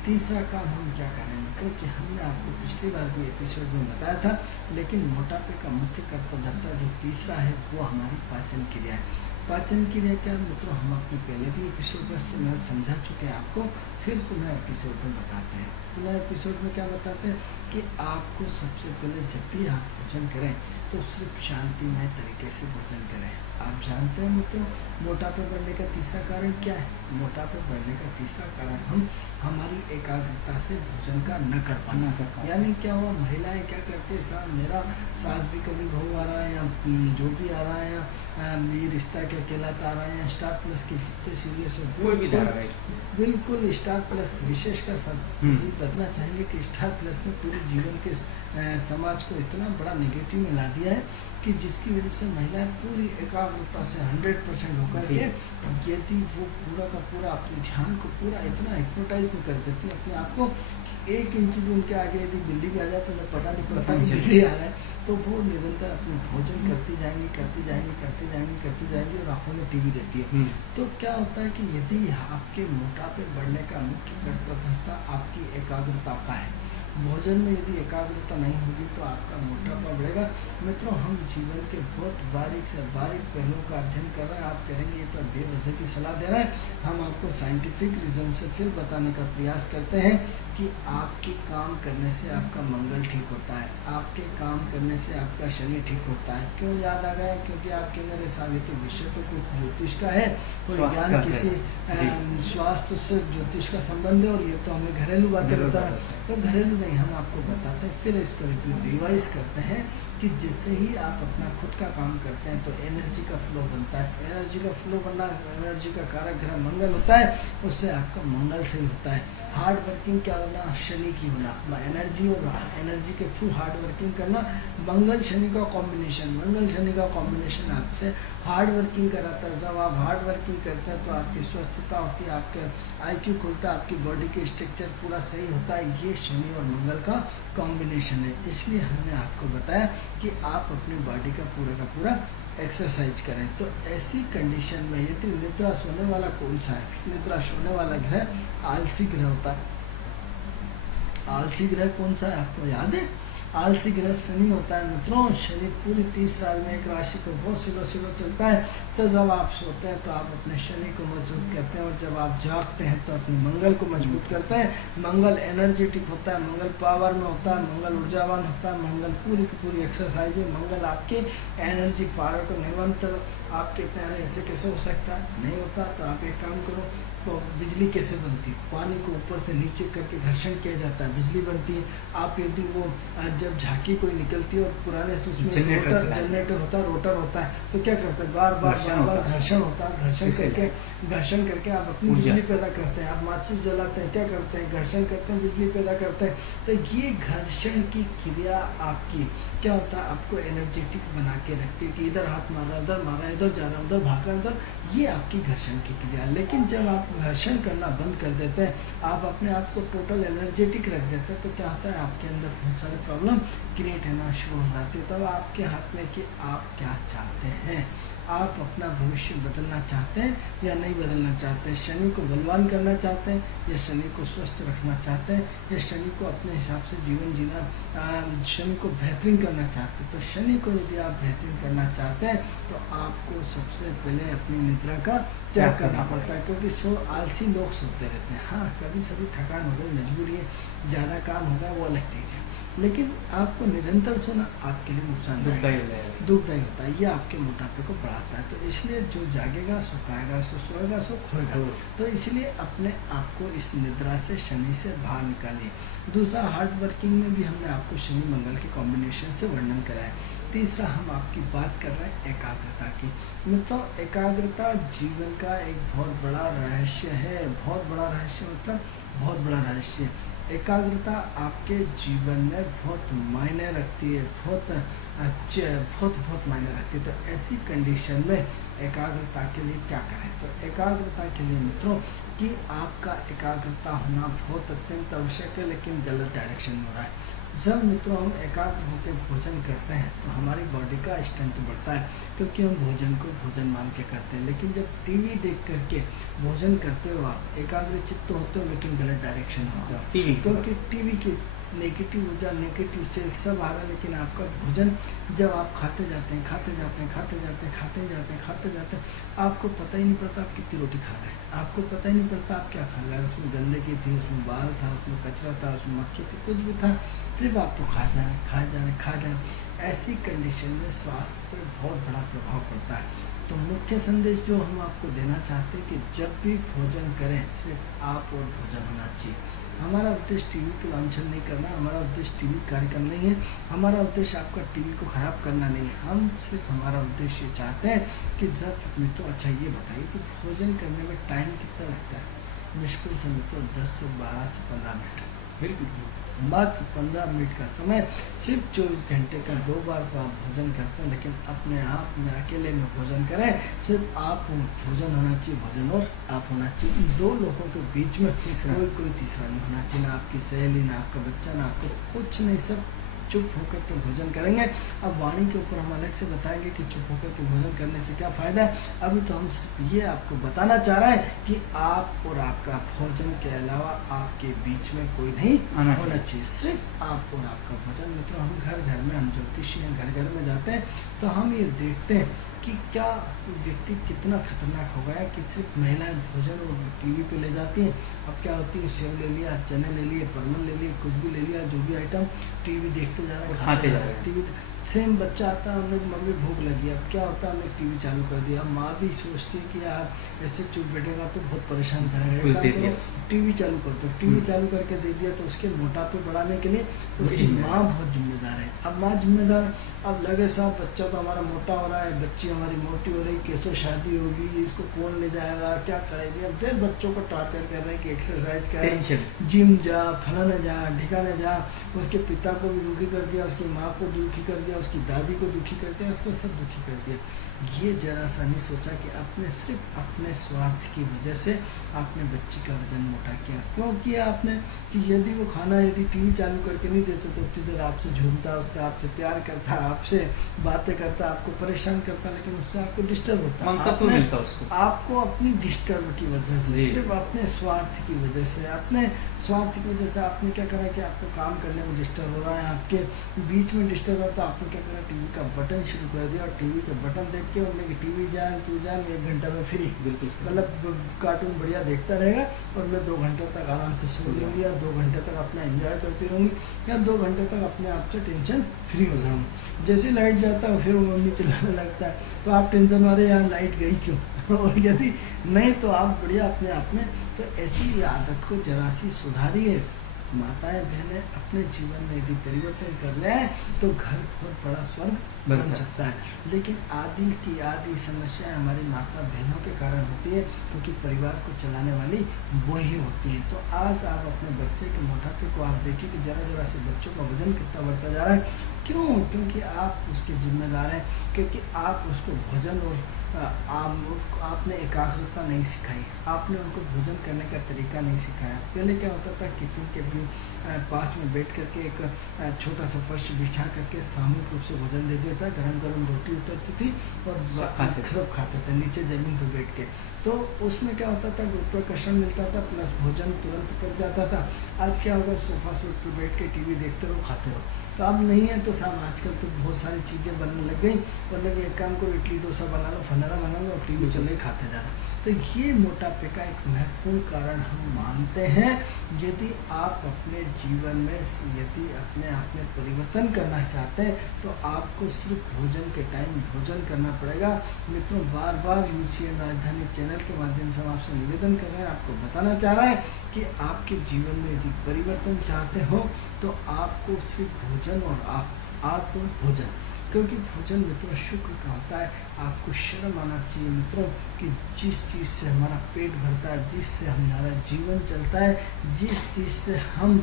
तीसरा काम हम क्या करें मित्रों, कि हमने आपको पिछली बार भी एपिसोड में बताया था, लेकिन मोटापे का मुख्य कर्तव्य जो तीसरा है वो हमारी पाचन क्रिया है। पाचन क्रिया क्या मित्रों, हम अपने पहले भी एपिसोड में समझा चुके हैं आपको, फिर पुनः एपिसोड में बताते हैं। पुनः एपिसोड में क्या बताते हैं कि आपको सबसे पहले जब भी आप भोजन करें तो सिर्फ शांतिमय तरीके से भोजन करें। आप जानते हैं मित्रों, मोटापे बढ़ने का तीसरा कारण क्या है। मोटापे बढ़ने का तीसरा कारण हम हमारी एकाग्रता से भोजन का न कर पाना। यानी क्या हुआ, महिलाएं क्या करती है, साहब मेरा सास भी कभी बहू आ रहा है या जो भी आ रहा है, या ये रिश्ता क्या कहलाता आ रहा है, या स्टार प्लस के जितने सीरियस कोई भी धारावाहिक, बिल्कुल स्टार प्लस विशेषकर सब जी बताना चाहेंगे कि स्टार प्लस ने पूरे जीवन के समाज को इतना बड़ा नेगेटिव में ला दिया है कि जिसकी वजह से महिलाएं पूरी एकाग्रता से 100% होकर के यदि वो पूरा का पूरा अपने ध्यान को पूरा इतना हिप्नोटाइज में कर देती है अपने आप को, 1 इंच भी उनके आगे यदि बिल्ली भी आ जाए तो उन्हें पता नहीं पड़ता कि बिल्ली आ रहा है। तो वो निरंतर अपने भोजन करती जाएंगी, करती जाएंगी, करती जाएंगी, करती जाएंगी, और आंखों में टीवी रहती है। तो क्या होता है कि यदि आपके मोटापे बढ़ने का मुख्य कर्तव्य आपकी एकाग्रता का है, भोजन में यदि एकाग्रता नहीं होगी तो आपका मोटापा बढ़ेगा। मित्रों, हम जीवन के बहुत बारीक से बारीक पहलुओं का अध्ययन कर रहे हैं। आप कहेंगे ये तो बेवजह की सलाह दे रहा है। हम आपको साइंटिफिक रीजन से फिर बताने का प्रयास करते हैं कि आपके काम करने से आपका मंगल ठीक होता है, आपके काम करने से आपका शनि ठीक होता है। क्यों याद आ गया, क्योंकि आपके मेरे साथ तो विषय तो कुछ ज्योतिष का है, कोई ज्ञान किसी स्वास्थ्य से ज्योतिष का संबंध है, और ये तो हमें घरेलू बातें बता रहे हैं। तो घरेलू नहीं, हम आपको बताते हैं, फिर इस पर रिवाइज करते हैं कि जैसे ही आप अपना खुद का काम करते हैं तो एनर्जी का फ्लो बनता है। एनर्जी का फ्लो बनना, एनर्जी का कारक ग्रह मंगल होता है, उससे आपका मंगल से होता है। हार्ड वर्किंग क्या होना, शनि की होना, एनर्जी और एनर्जी के थ्रू हार्ड वर्किंग करना, मंगल शनि का कॉम्बिनेशन, मंगल शनि का कॉम्बिनेशन आपसे हार्ड वर्किंग कराता है। जब आप हार्ड वर्किंग करते हैं तो आपकी स्वस्थता होती है, आपका IQ खुलता है, आपकी बॉडी के स्ट्रक्चर पूरा सही होता है। ये शनि और मंगल का कॉम्बिनेशन है। इसलिए हमने आपको बताया कि आप अपनी बॉडी का पूरा एक्सरसाइज करें। तो ऐसी कंडीशन में यदि निद्रा सोने वाला कौन सा है, निद्रा सोने वाला ग्रह आलसी ग्रह होता है। आलसी ग्रह कौन सा है आपको याद है, आलसी ग्रह शनि होता है मित्रों। शनि पूरी 30 साल में एक राशि को बहुत स्लो चलता है। तो जब आप सोते हैं तो आप अपने शनि को मजबूत करते हैं, और जब आप जागते हैं तो अपने मंगल को मजबूत करते हैं। मंगल एनर्जेटिक होता है, मंगल पावर में होता है, मंगल ऊर्जावान होता है, मंगल पूरी की पूरी एक्सरसाइज है। मंगल आपके एनर्जी पावर को निरंतर, आप कहते हैं ऐसे कैसे हो सकता है, नहीं होता। तो आप एक काम करो, तो बिजली कैसे बनती है, पानी को ऊपर से नीचे करके घर्षण किया जाता है, बिजली बनती है। आप यदि वो जब झांकी कोई निकलती है और पुराने उसमें जनरेटर होता है, रोटर होता है, तो क्या करते हैं, बार बार घर्षण होता है, घर्षण करके आप अपनी बिजली पैदा करते हैं। आप माचिस जलाते हैं, क्या करते हैं, घर्षण करते हैं, बिजली पैदा करते हैं। तो ये घर्षण की क्रिया आपकी क्या होता है, आपको एनर्जेटिक बना के रखती है कि इधर हाथ मारा, इधर मारा, इधर जा रहा, उधर भाग रहा, इधर, ये आपकी घर्षण की क्रिया। लेकिन जब आप घर्षण करना बंद कर देते हैं, आप अपने आप को टोटल एनर्जेटिक रख देते हैं, तो क्या होता है, आपके अंदर बहुत सारे प्रॉब्लम क्रिएट होना शुरू हो जाती है। तब आपके हाथ में कि आप क्या चाहते हैं, आप अपना भविष्य बदलना चाहते हैं या नहीं बदलना चाहते हैं, शनि को बलवान करना चाहते हैं या शनि को स्वस्थ रखना चाहते हैं, या शनि को अपने हिसाब से जीवन जीना, शनि को बेहतरीन करना चाहते हैं। तो शनि को यदि आप बेहतरीन करना चाहते हैं तो आपको सबसे पहले अपनी निद्रा का त्याग करना पड़ता है, क्योंकि आलसी लोग सोते रहते हैं। हाँ, कभी सभी थकान हो गई, मजबूरी है, ज़्यादा काम हो गया, वो अलग चीज़ है, लेकिन आपको निरंतर सोना आपके लिए नुकसानदायक दुखदायी होता है, ये आपके मोटापे को बढ़ाता है। तो इसलिए जो जागेगा सो खाएगा, सो सोएगा सो खोएगा। तो इसलिए अपने आप को इस निद्रा से, शनि से बाहर निकालिए। दूसरा, हार्ड वर्किंग में भी हमने आपको शनि मंगल के कॉम्बिनेशन से वर्णन करा है। तीसरा, हम आपकी बात कर रहे हैं एकाग्रता की। मित्रों, एकाग्रता जीवन का एक बहुत बड़ा रहस्य है, बहुत बड़ा रहस्य मतलब बहुत बड़ा रहस्य। एकाग्रता आपके जीवन में बहुत मायने रखती है, बहुत मायने रखती है। तो ऐसी कंडीशन में एकाग्रता के लिए क्या करें, तो एकाग्रता के लिए मित्रों कि आपका एकाग्रता होना बहुत अत्यंत आवश्यक है, लेकिन गलत डायरेक्शन में हो रहा है। जब मित्रों हम एकाग्र होकर भोजन करते हैं तो हमारी बॉडी का स्ट्रेंथ बढ़ता है, क्योंकि हम भोजन को भोजन मान के करते हैं। लेकिन जब टीवी देख करके भोजन करते हो आप एकाग्र चित्त होते हो, लेकिन गलत डायरेक्शन होता है, क्योंकि टीवी की नेगेटिव ऊर्जा, नेगेटिव सेल सब आ रहा है। लेकिन आपका भोजन जब आप खाते जाते हैं, आपको पता ही नहीं पड़ता आप कितनी रोटी खा रहे हैं, आपको पता ही नहीं पड़ता आप क्या खा रहे हैं। उसमें गंदगी थी, उसमें बाल था, उसमें कचरा था, उसमें मक्खी थी, कुछ भी था, सिर्फ आप तो खा जा रहे। ऐसी कंडीशन में स्वास्थ्य पर बहुत बड़ा प्रभाव पड़ता है। तो मुख्य संदेश जो हम आपको देना चाहते हैं कि जब भी भोजन करें सिर्फ आप और भोजन होना चाहिए। हमारा उद्देश्य टीवी को लांछन नहीं करना, हमारा उद्देश्य टीवी कार्यक्रम नहीं है, हमारा उद्देश्य आपका टीवी को खराब करना नहीं है। हम सिर्फ हमारा उद्देश्य ये चाहते हैं कि जब मित्रों, अच्छा ये बताइए कि भोजन करने में टाइम कितना लगता है? मुश्किल से मित्रों 10 से 12 से 15 मिनट, बिल्कुल मात्र 15 मिनट का समय, सिर्फ 24 घंटे का 2 बार तो आप भोजन करते हैं। लेकिन अपने आप में अकेले में भोजन करें, सिर्फ आप भोजन होना चाहिए, भोजन और आप होना चाहिए। 2 लोगों के बीच में कोई तीसरा नहीं होना चाहिए, ना आपकी सहेली, ना आपका बच्चा, ना आपको कुछ नहीं, सब चुप होकर के भोजन करेंगे। अब वाणी के ऊपर हम अलग से बताएंगे कि चुप होकर के भोजन करने से क्या फ़ायदा है। अभी तो हम सिर्फ ये आपको बताना चाह रहे हैं कि आप और आपका भोजन के अलावा आपके बीच में कोई नहीं होना चाहिए, सिर्फ आप और आपका भोजन। मित्रों, हम घर में, हम ज्योतिषी हैं, घर में जाते हैं तो हम ये देखते हैं कि क्या व्यक्ति कितना खतरनाक हो गया है कि सिर्फ महिलाएं भोजन और टीवी पे ले जाती हैं। अब क्या होती है, सेव ले लिया, चने ले लिए, परमल ले लिए, कुछ भी ले लिया, जो भी आइटम, टीवी देखते जा रहे हैं, खाते जा रहे हैं। टीवी सेम बच्चा आता है, हमने मम्मी भूख लगी, अब क्या होता है, हमने टीवी चालू कर दिया। माँ भी सोचती है कि यार ऐसे चुप बैठेगा तो बहुत परेशान करेगा, टीवी चालू कर दो। टीवी चालू करके दे दिया तो उसके मोटापे बढ़ाने के लिए उसकी माँ बहुत जिम्मेदार है। अब माँ जिम्मेदार, अब लगे साहब बच्चा तो हमारा मोटा हो रहा है, बच्ची हमारी मोटी हो रही, कैसे शादी होगी, इसको कौन ले जाएगा, क्या करेगी। अब देर बच्चों को टॉर्चर कर रहे हैं कि एक्सरसाइज कर, जिम जा, फलाना जा, ठिकाने जा। उसके पिता को भी दुखी कर दिया, उसकी माँ को दुखी कर दिया, उसकी दादी को दुखी कर दिया, उसको सब दुखी कर दिया। ये जरा सा नहीं सोचा कि सिर्फ अपने स्वार्थ की वजह से आपने बच्ची का वजन मोटा किया। क्यों किया आपने? कि यदि वो खाना, यदि टीवी चालू करके नहीं देते तो उतनी देर आपसे झूमता, उससे आपसे प्यार करता, आपसे बातें करता, आपको परेशान करता, लेकिन उससे आपको डिस्टर्ब होता। आपको अपनी डिस्टर्ब की वजह से, सिर्फ अपने स्वार्थ की वजह से, अपने स्वार्थ की वजह से आपने क्या करा कि आपको काम करने में डिस्टर्ब हो रहा है, आपके बीच में डिस्टर्ब हो, तो आपने क्या करा, टीवी का बटन शुरू कर दिया और टीवी के बटन देख के उनमें कि टीवी जाए तू जाए, मैं 1 घंटा में फ्री, बिल्कुल मतलब कार्टून बढ़िया देखता रहेगा और मैं 2 घंटे तक आराम से सो लूँगी या 2 घंटे तक अपना एंजॉय करती रहूँगी या 2 घंटे तक अपने आप से टेंशन फ्री हो जाऊँगी। जैसे लाइट जाता है फिर वो मम्मी चिल्लाने लगता है, तो आप टेंशन मारे यहाँ लाइट गई क्यों और यदि नहीं तो आप बढ़िया अपने आप में, तो ऐसी आदत को जरा सी सुधारिए। माताएं बहनें अपने जीवन में यदि परिवर्तन कर ले तो घर बहुत बड़ा स्वर्ग बन सकता है। लेकिन आदि की आदि समस्या हमारी माता बहनों के कारण होती है, क्योंकि परिवार को चलाने वाली वही होती है। तो आज आप अपने बच्चे के मोटापे को आप देखिए कि जरा जरा से बच्चों का वजन कितना बढ़ता जा रहा है। क्यों? क्योंकि आप उसके जिम्मेदार हैं, क्योंकि आप उसको भोजन और आपने एकाग्रता नहीं सिखाई, आपने उनको भोजन करने का तरीका नहीं सिखाया। पहले क्या होता था, किचन के भी पास में बैठ करके एक छोटा सा फर्श बिछा करके सामूहिक रूप से भोजन दे दिया था, गरम गरम रोटी उतरती थी और सब खाते थे नीचे जमीन पर बैठ के। तो उसमें क्या होता था, गुरुत्वाकर्षण मिलता था प्लस भोजन तुरंत पक जाता था। आज क्या होगा, सोफा सेट पर बैठ के टीवी देखते रहो, खाते रहो। तो अब नहीं है तो साहब आजकल तो बहुत सारी चीज़ें बनने लग गई, मतलब एक काम करो, इडली डोसा बना लो, फनारा बना लो और टीवी चल रही खाते जा रहे। तो ये मोटापे का एक महत्वपूर्ण कारण हम मानते हैं। यदि आप अपने जीवन में यदि अपने आप में परिवर्तन करना चाहते हैं तो आपको सिर्फ भोजन के टाइम भोजन करना पड़ेगा। मित्रों, बार बार यूसीएन राजधानी चैनल के माध्यम से हम आपसे निवेदन कर रहे हैं, आपको बताना चाह रहा है कि आपके जीवन में यदि परिवर्तन चाहते हो तो आपको सिर्फ भोजन और आप भोजन, क्योंकि भोजन मित्रों शुक्र का होता है। आपको शर्म आना चाहिए मित्रों कि जिस चीज़ से हमारा पेट भरता है, जिससे हमारा जीवन चलता है, जिस चीज़ से हम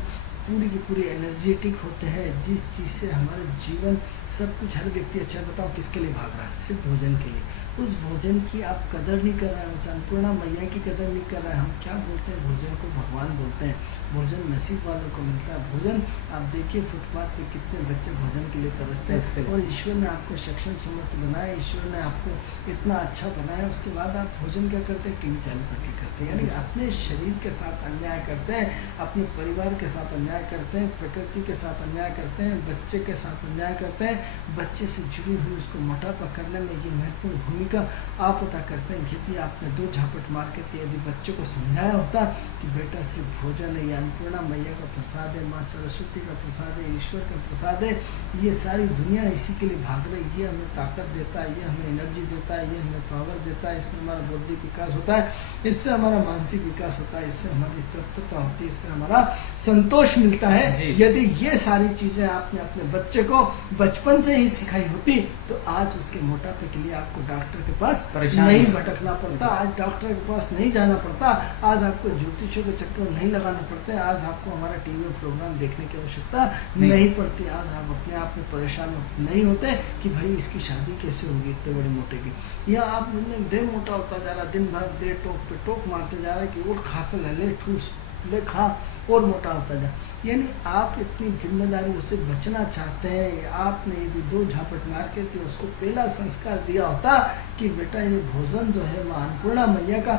पूरी की पूरी एनर्जेटिक होते हैं, जिस चीज़ से हमारा जीवन सब कुछ, हर व्यक्ति, अच्छा बताओ किसके लिए भाग रहा है? सिर्फ भोजन के लिए। उस भोजन की आप कदर नहीं कर रहे हैं, अन्नपूर्णा मैया की कदर नहीं कर रहे हैं। हम क्या बोलते हैं, भोजन को भगवान बोलते हैं। भोजन नसीब वालों को मिलता है। भोजन आप देखिए फुटपाथ पे कितने बच्चे भोजन के लिए तरसते हैं, और ईश्वर ने आपको सक्षम समर्थ बनाया, ईश्वर ने आपको इतना अच्छा बनाया, उसके बाद आप भोजन क्या करते हैं, टीवी चालू करके करते हैं। यानी अपने शरीर के साथ अन्याय करते हैं, अपने परिवार के साथ अन्याय करते हैं, प्रकृति के साथ अन्याय करते हैं, बच्चे के साथ अन्याय करते हैं। बच्चे से जुड़ी हुई उसको मोटापा करने में ये महत्वपूर्ण भूमिका आप अदा करते हैं। यदि आपने 2 झापट मार के यदि बच्चों को समझाया होता कि बेटा सिर्फ भोजन है, अन्नपूर्णा मैया का प्रसाद है, माँ सरस्वती का प्रसाद है, ईश्वर का प्रसाद है, ये सारी दुनिया इसी के लिए भाग रही, ये हमें ताकत देता है, ये हमें एनर्जी देता है, ये हमें पावर देता है, इससे हमारा बौद्धिक विकास होता है, इससे हमारा मानसिक विकास होता है, इससे हमारी तत्वता होती है, इससे हमारा संतोष मिलता है। यदि ये सारी चीज़ें आपने अपने बच्चे को बचपन से ही सिखाई होती तो आज उसके मोटापे के लिए आपको डॉक्टर के पास नहीं भटकना पड़ता, आज डॉक्टर के पास नहीं जाना पड़ता, आज आपको ज्योतिषों के चक्कर नहीं लगाने पड़ते, आज आपको हमारा टीवी प्रोग्राम देखने की आवश्यकता नहीं पड़ती। आज आप अपने आप में परेशान नहीं होते कि भाई इसकी शादी कैसे होगी इतने बड़े मोटे की, या आप देह मोटा होता जा रहा, दिन भर देह टोक पे टोक मारते जा रहे कि और खा से ले ठूस ले खा और मोटा होता जा। यानी आप इतनी जिम्मेदारियों से बचना चाहते हैं। आपने यदि 2 झापट मार के तो उसको पहला संस्कार दिया होता कि बेटा ये भोजन जो है माँ अन्नपूर्णा मैया का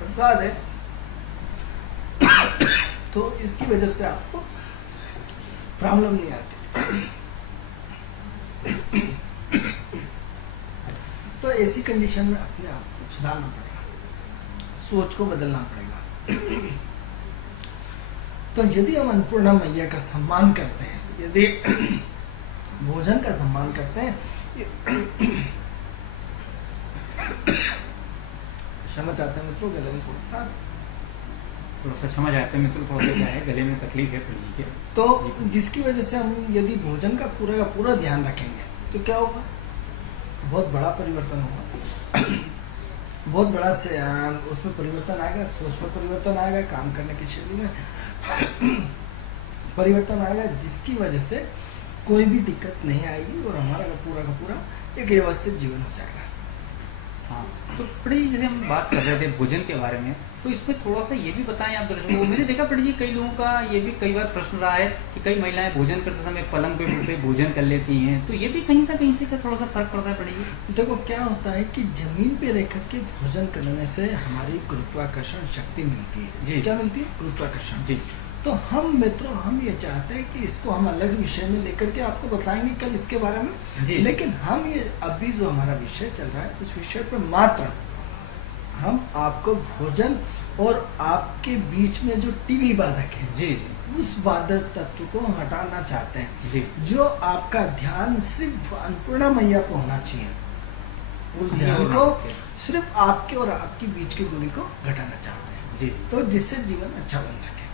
प्रसाद है, तो इसकी वजह से आपको प्रॉब्लम नहीं आती। तो ऐसी कंडीशन में अपने आप को सुधारना पड़ेगा, सोच को बदलना पड़ेगा। तो यदि हम अन्नपूर्णा मैया का सम्मान करते हैं, यदि भोजन का सम्मान करते हैं, क्षमा चाहते हैं मित्रों, गले में थोड़ा सा क्षमा चाहते हैं मित्रों, थोड़ा सा क्या है गले में तकलीफ है थोड़ी के, तो जिसकी वजह से हम यदि भोजन का पूरा ध्यान रखेंगे तो क्या होगा, बहुत बड़ा परिवर्तन होगा, बहुत बड़ा से उसमें परिवर्तन आएगा, सोच में परिवर्तन आएगा, काम करने की शैली में परिवर्तन आएगा, जिसकी वजह से कोई भी दिक्कत नहीं आएगी और हमारा का पूरा एक व्यवस्थित जीवन हो जाएगा। हाँ, तो बड़ी जैसे हम बात कर रहे थे भोजन के बारे में, तो इसमें थोड़ा सा ये भी बताएं आप दर्शकों को। मैंने देखा पंडित जी कई लोगों का ये भी कई बार प्रश्न रहा है कि कई महिलाएं भोजन करते समय पलंग पे भोजन कर लेती हैं, तो ये भी कहीं से थोड़ा सा फर्क पड़ता है पंडित जी? देखो क्या होता है कि जमीन पे रह करके भोजन करने से हमारी गुरुत्वाकर्षण शक्ति मिलती है। जी। क्या मिलती है? गुरुत्वाकर्षण। जी तो हम मित्रों हम ये चाहते हैं कि इसको हम अलग विषय में लेकर के आपको बताएंगे कल इसके बारे में। जी। लेकिन हम ये अभी जो हमारा विषय चल रहा है उस विषय पर मात्र हम आपको भोजन और आपके बीच में जो टीवी बाधक है जी उस बाधक तत्व को हम हटाना चाहते हैं। जी जो आपका ध्यान सिर्फ अन्नपूर्णा मैया पे होना चाहिए, उस ध्यान जी। को सिर्फ आपके और आपकी बीच की दूरी को घटाना चाहते हैं, जी। तो जिससे जीवन अच्छा बन सके।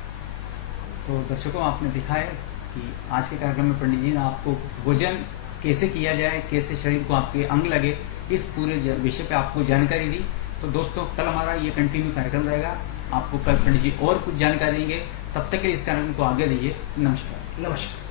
तो दर्शकों आपने देखा है कि आज के कार्यक्रम में पंडित जी ने आपको भोजन कैसे किया जाए, कैसे शरीर को आपके अंग लगे, इस पूरे विषय पे आपको जानकारी दी। तो दोस्तों कल हमारा ये कंटिन्यू कार्यक्रम रहेगा, आपको कल पंडित जी और कुछ जानकारी देंगे। तब तक के इस कार्यक्रम को आगे दीजिए। नमस्कार। नमस्कार।